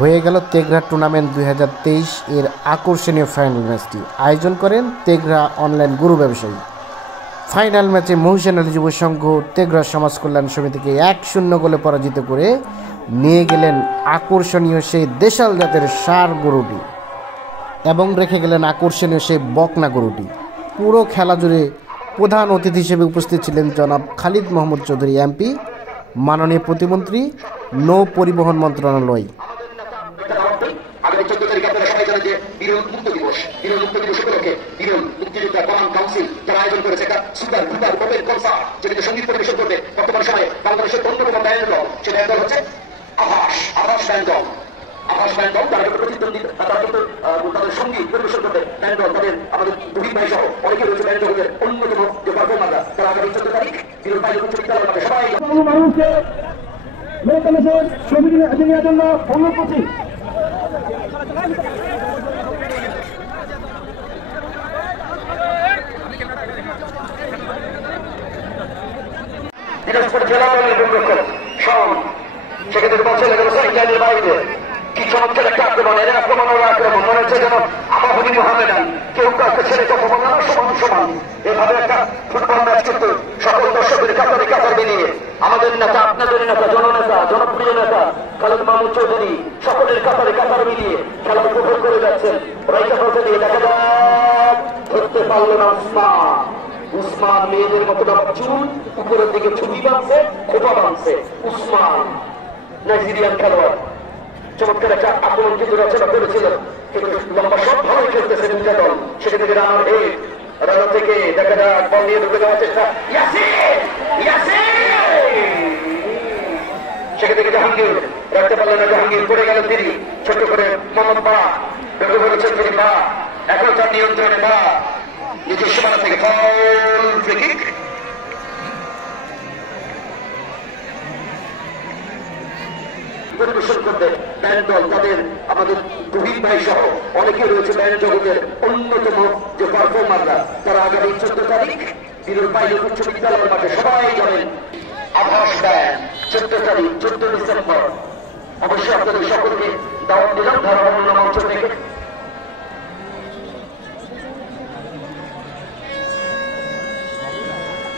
হয়ে গেল তেঘরা টুর্নামেন্ট 2023 এর আকর্ষণীয় ফাইনাল ম্যাচটি। আয়োজন করেন তেঘরা অনলাইন গরু ব্যবসায়ী। ফাইনাল ম্যাচে মহসিন আলী যুব সংঘ তেঘরা সমাজ কল্যাণ সমিতিকে 1-0 গোলে পরাজিত করে নিয়ে গেলেন আকর্ষণীয় সেই দেশাল জাতের ষাঁড় গরুটি এবং রেখে গেলেন আকর্ষণীয় সেই বকনা গরুটি। পুরো খেলা জুড়ে প্রধান অতিথি হিসেবে উপস্থিত ছিলেন জনাব খালিদ মোহাম্মদ চৌধুরী এমপি, মাননীয় প্রতিমন্ত্রী, নৌ পরিবহন মন্ত্রণালয়। সঙ্গীত পরিবেশন করবে আমাদের দুই ভাই সহ অনেকে রয়েছে ব্যান্ডের অন্যতম যে পারফর্মাররা তারা আগামী 14 তারিখ সবাই মানুষের ছবি নেওয়ার জন্য অনুরোধ করছি। সেক্ষেত্রে বলছে বাইরে কি চমৎকার একটা আক্রমণ, এর আক্রমণ ওর আক্রমণ মনে হচ্ছে যেন আবাহনী মোহামেডান, কেউ কাউকে ছেড়ে কত না সমান সমান। এভাবে একটা ফুটবল ম্যাচ কিন্তু সকল দর্শকের কাতারে কাতার মিলিয়ে আমাদের নেতা, আপনাদের নেতা, জননেতা, জনপ্রিয় নেতা খালেদ মাহমুদ চৌধুরী সকলের কাতারে কাতার মিলিয়ে খেলা উপভোগ করে যাচ্ছেন। রাইটা বলতে দিয়ে দেখা যাক, ধরতে পারলো না উসমান মেয়েদের মতো চুল উপরের দিকে ছুটি বাঁধছে, খোপা বাঁধছে। উসমান নাইজেরিয়ান খেলোয়াড় চমৎকার একটা আক্রমণ কিন্তু রচনা করেছিলেন, কিন্তু লম্বা সব ভালোই খেলতেছে দুটা দল। সেখান থেকে রানা থেকে দেখা যাক বল নিয়ে ঢুকে যাওয়ার চেষ্টা, সেখান থেকে জাহাঙ্গীর রাখতে পারলেন না, জাহাঙ্গীর পড়ে গেলেন তিনি। ছোট্ট করে মোহাম্মদ বা ঢুকে পড়েছেন তিনি, বা এখন তার নিয়ন্ত্রণে বা নিজের সীমানা থেকে ফাউল, ফ্রি কিক। পরিবেশন করবে ব্যান্ড দল, তাদের আমাদের তহিদ ভাই সহ অনেকে রয়েছে ব্যান্ড জগতের অন্যতম যে পারফর্মাররা। তারা আগামী 14 তারিখ বীরুল পাইলট উচ্চ বিদ্যালয়ের মাঠে সবাই যাবেন। আভাস ব্যান্ড 14 তারিখ 14 ডিসেম্বর। অবশ্যই আপনাদের সকলকে দাওয়াত দিলাম ধারাবাহিক মঞ্চ থেকে।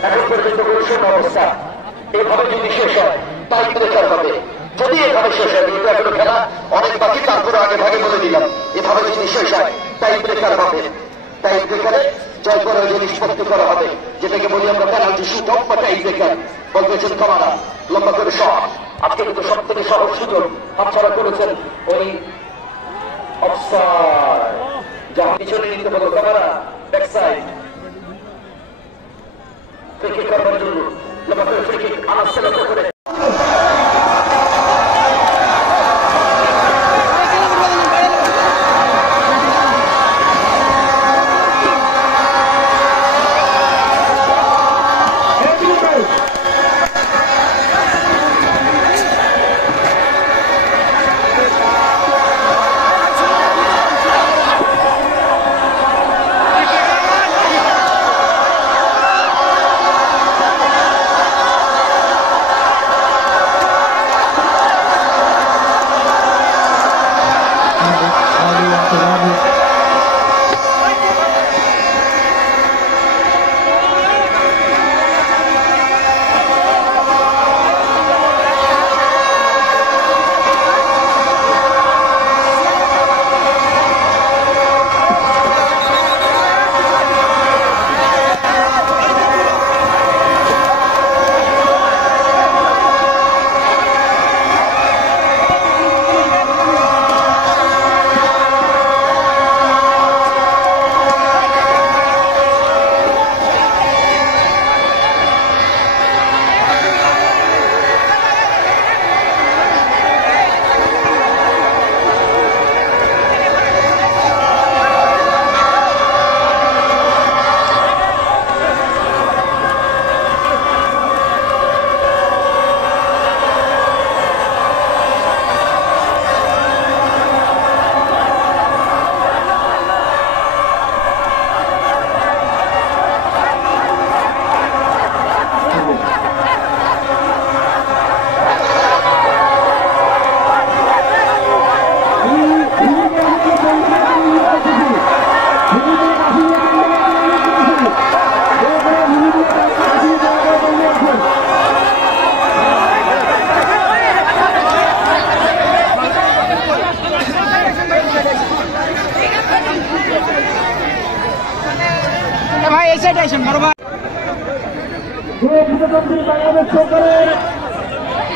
এখন পর্যন্ত বৈষম্য অবস্থা এভাবে যদি শেষ হয় তাই বিচার হবে। যদি এভাবে শেষ হয়, এটা এখনো খেলা অনেক বাকি, তারপরে আগে ভাগে বলে দিলাম এভাবে যদি শেষ হয় তাই ব্রেকার হবে। তাই ব্রেকারে জয় করার যে নিষ্পত্তি করা হবে, যেটাকে বলি আমরা পেনাল্টি শুট অফ বা টাই ব্রেকার বলতেছেন কামারা, লম্বা করে শট। আজকে কিন্তু সব থেকে সহজ সুযোগ হাতছাড়া করেছেন ওই অফসাইড, যা পিছনে নিতে বলো Camara back side free kick করার জন্য লম্বা করে ফ্রি কিক আনাস করে বাংলাদেশ সরকারের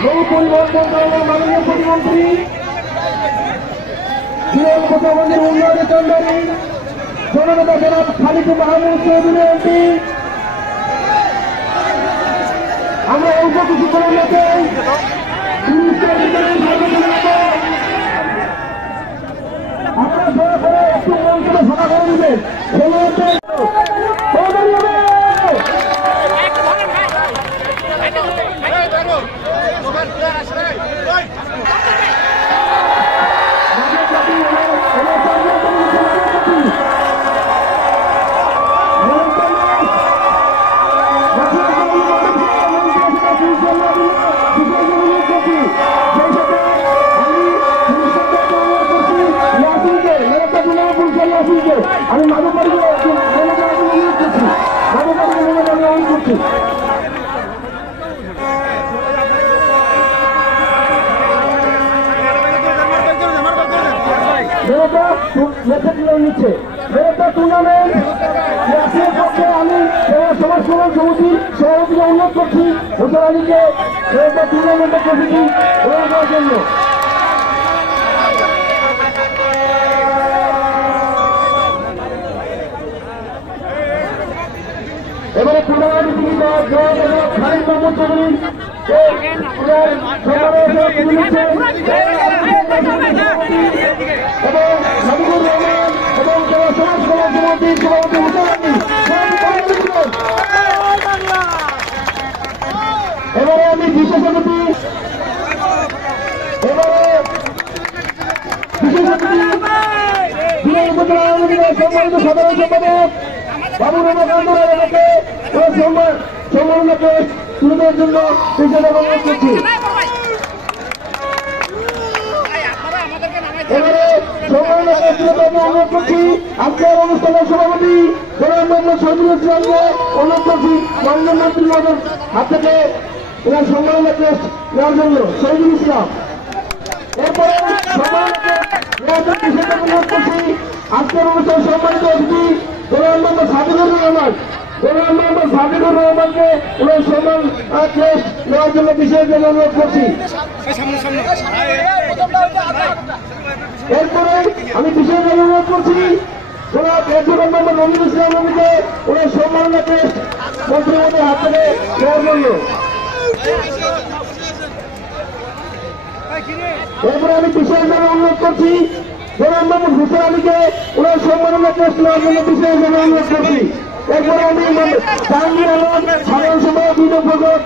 নৌ পরিবহন মন্ত্রণালয়ের মাননীয় প্রতিমন্ত্রী প্রধানমন্ত্রীর উন্নয়নের কান্ডারী জননেতা জনাব খালিদ মাহমুদ চৌধুরী এমপি। আমরা অল্প কিছু করার মধ্যে আপনারা দয়া করে একটু মন্ত্রণা সভা করে দিবেন। আমি মানববাড়ি করছি নিচ্ছে টুর্নামেন্ট পক্ষে আমি সমাজ কল্যাণ সমিতির সভাপতিকে অনুরোধ করছি হোসেন আলীকে টুর্নামেন্টের প্রতিটি দেওয়ার জন্য। এবারে টুর্নামেন্ট খালিদ মাহমুদ চৌধুরী এবং হাবিবুর রহমান এবং সমাজ কল্যাণ সমিতির সভাপতি হোসেন আলী। এবারে আমি বিশেষ অতিথি সম্মানিত সাধারণ সম্পাদক বাবু রমাকান্তকে সম্মাননাকে তুলে দেওয়ার জন্য বিশেষ অনুরোধ করছি। এবারে সম্মাননাকে তুলে দেওয়ার অনুরোধ করছি আজকের অনুষ্ঠানের সভাপতি জনাব মোহাম্মদ শহীদুল ইসলামকে অনুরোধ করছি মাননীয় মন্ত্রী মহোদয়ের হাত থেকে এনার সম্মাননাকে নেওয়ার জন্য শহীদুল ইসলাম। এরপরে সম্মাননাকে নেওয়ার জন্য বিশেষ অনুরোধ করছি আজকের অনুষ্ঠানের সম্মানিত অতিথি জনাব মোহাম্মদ সাদিকুর রহমান রহমানকে ওনার সম্মান নেওয়ার জন্য বিশেষ অনুরোধ করছি। এরপরে আমি বিশেষ অনুরোধ করছি জনাব মোহাম্মদ নজরুল ইসলাম নবীকে ওনার সম্মাননাকে মন্ত্রী মহোদয়ের হাত থেকে নেওয়ার জন্য। এরপরে আমি বিশেষ অনুরোধ করছি জনাব মোহাম্মদ হোসেন আলীকে ওনার সম্মাননাকে নেওয়ার জন্য বিশেষ অনুরোধ করছি। এরপরে আমি জাহাঙ্গীর আলম সাধারণ সম্পাদক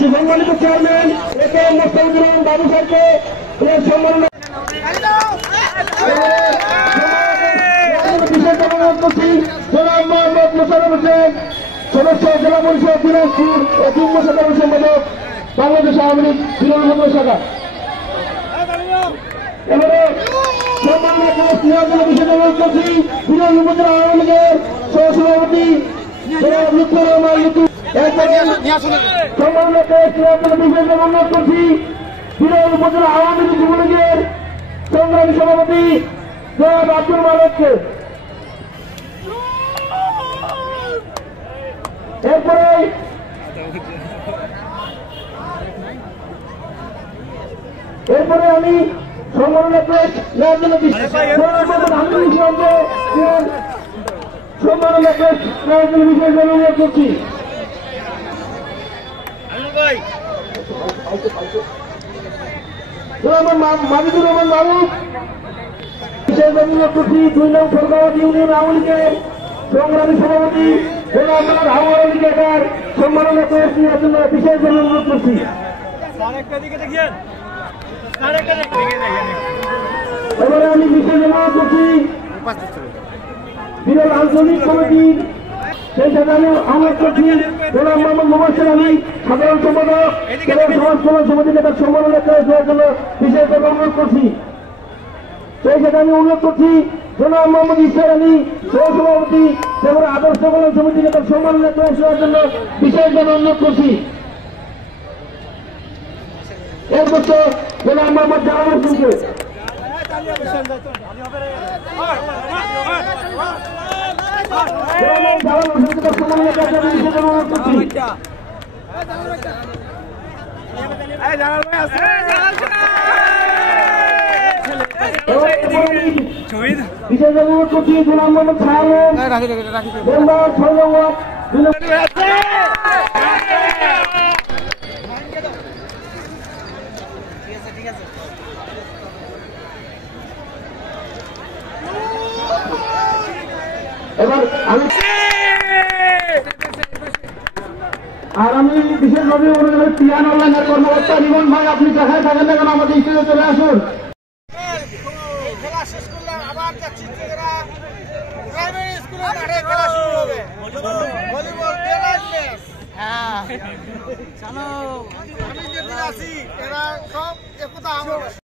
সম্মানিত চেয়ারম্যান একে মোস্তাফিজুর রহমান বাবু স্যারকে সম্মাননা বিশেষ অনুরোধ করছি জনাব মোহাম্মদ মোশাররফ হোসেন সদস্য জেলা পরিষদ দিনাজপুর ও যুগ্ম সাধারণ সম্পাদক বাংলাদেশ আওয়ামী লীগ তৃণমূল শাখা। এবারে সম্মাননাকে নেওয়ার জন্য বিশেষ অনুরোধ করছি বিরোধী উপজেলা আওয়ামী লীগের সহসভাপতি লুৎফর রহমান লিটু। সম্মাননাকে নেওয়ার জন্য বিশেষ অনুরোধ করছি বিরোধী উপজেলা আওয়ামী লীগ যুবলীগের সংগ্রামী সভাপতি জনাব আব্দুল মালিককে। এরপরে আমি সম্মাননাকে নেওয়ার জন্য সম্মাননাকে নেওয়ার জন্য বিশেষ অনুরোধ করছি। মাজিদুর রহমান মাহমুদ বিশেষ অনুরোধ করছি 2 নং ফরগাঁওয়াট ইউনিয়ন আওয়ামী লীগের সংগ্রামী সভাপতি আওয়ামী লীগ একার সম্মাননাকে নেওয়ার জন্য বিশেষ অনুরোধ করছি। এবারে আমি বিশেষ অনুরোধ করছি বিরল আঞ্চলিক কমিটির সেই সাথে আমি অনুরোধ করছি জনাব মোহাম্মদ মুবাশশির আলী সাধারণ সম্পাদক সমাজ কল্যাণ সমিতি নেতার সম্মাননাকে দেওয়ার জন্য বিশেষ অনুরোধ করছি। সেই সাথে আমি অনুরোধ করছি জনাব মোহাম্মদ ইসরার আলী সহসভাপতি এবং আদর্শ কল্যাণ সমিতি নেতার সম্মাননাকে দেওয়ার জন্য বিশেষ অনুরোধ করছি। এর মধ্যে জনাব মোহাম্মদ জালাল হোসেনকে বিশেষ অনুরোধ করছি গোলাম মোহাম্মদ এবার আমি বিশেষভাবে অনুরোধ পিয়ান অনলাইনের কর্মকর্তা রিমন ভাই, আপনি দেখায় থাকেন না কেন আমাদের স্টেজে চলে আসুন। খেলা শেষ করলে আবার যাচ্ছি প্রাইমারি স্কুলের মাঠে খেলা শুরু হবে। ভলিবল হ্যাঁ চলো, আমি যেদিন আছি এরা সব একতা